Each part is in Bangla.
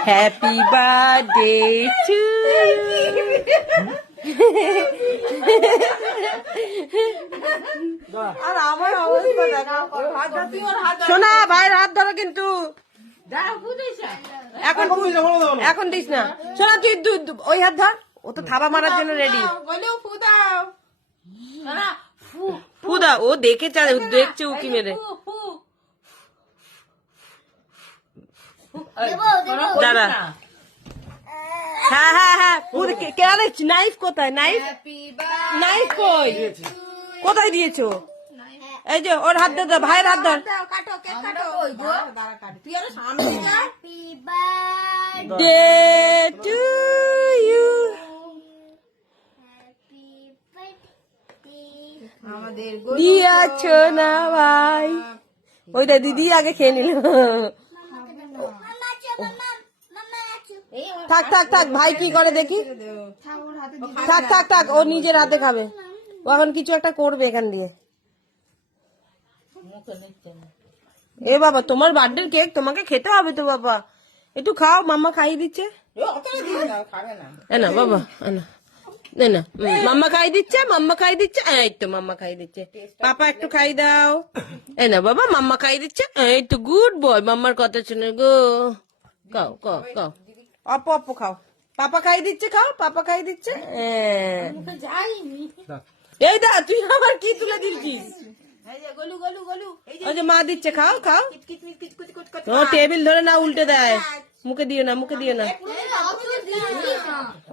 হ্যাপি বার্থডে টু আর আমার অবস্থা দেখো সোনা ভাইয়ের হাত ধরো কিন্তু এখন এখন দিস না সোনা তুই ওই হাত ধর ও তো থাবা মারার জন্য রেডি ফুদা ও দেখছে উকি মেরে দাঁড়া হ্যাঁ হ্যাঁ হ্যাঁ নাইফ কোথায় নাইফ নাইফ কই কোথায় দিয়েছো এই যে ওর হাত ধর ভাইয়ের হাত ধর ডে টু ইউ দিয়াছো না ভাই ওইটা দিদি আগে খেয়ে নিল থাক থাক থাক ভাই কি করে দেখি থাক থাক থাক ও নিজের হাতে খাবে ও এখন কিছু একটা করবে এখান দিয়ে এ বাবা তোমার বার্থডে কেক তোমাকে খেতে হবে তো বাবা একটু খাও মাম্মা খাইয়ে দিচ্ছে না বাবা না মাম্মা খাই দিচ্ছে এই তো মাম্মা খাই দিচ্ছে পাপা একটু খাই দাও এই না বাবা মাম্মা খাই দিচ্ছে এই তো গুড বয় মাম্মার কথা শুনে গো খাও খাও খাও অপু অপু খাও পাপা খাই দিচ্ছে খাও পাপা খাই দিচ্ছে এই দা তুই আবার কি তুলে দিচ্ছিস ওই যে মা দিচ্ছে খাও খাও ও টেবিল ধরে না উল্টে দেয় মুখে দিও না মুখে দিও না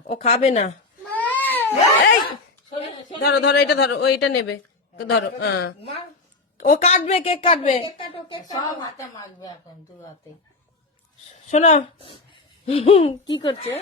ও খাবে না এই ধরো ধরো এটা ধরো ও এটা নেবে ধরো ও কাটবে কেক কাটবে শোনো কি করছে